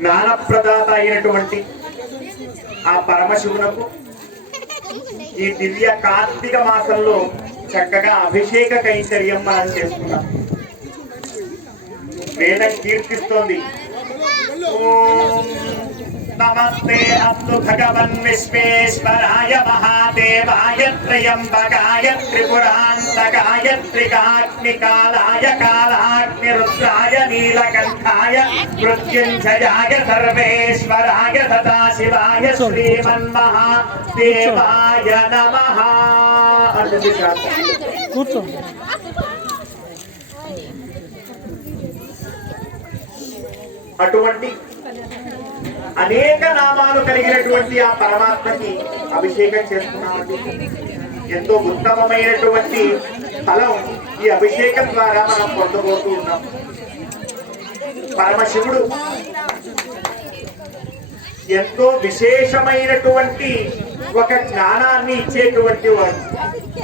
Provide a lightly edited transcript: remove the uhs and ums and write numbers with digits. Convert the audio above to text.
జ్ఞానప్రదాత అయినటువంటి ఆ పరమశివునకు ఈ దివ్య కార్తీక మాసంలో చక్కగా అభిషేక కైంకర్యం మనం చేసుకున్నాం. వేదం కీర్తిస్తోంది, నమస్తే అస్తు భగవన్ విశ్వేశ్వరాయ మహాదేవాయ త్రయంబకాయ త్రిపురాంతకాయ త్రికాగ్నికాలాయ కాలాగ్నిరుద్రాయ నీలకంఠాయ మృత్యుంజయాయ సర్వేశ్వరాయ సదాశివాయ శ్రీమన్మహాదేవాయ నమః. అటువంటి అనేక నామాలు కలిగినటువంటి ఆ పరమాత్మకి అభిషేకం చేసుకున్నామండి. ఎంతో ఉత్తమమైనటువంటి ఫలం ఈ అభిషేకం ద్వారా మనం పొందబోతూ ఉన్నాం. పరమశివుడు ఎంతో విశేషమైనటువంటి ఒక జ్ఞానాన్ని ఇచ్చేటువంటి వాడు.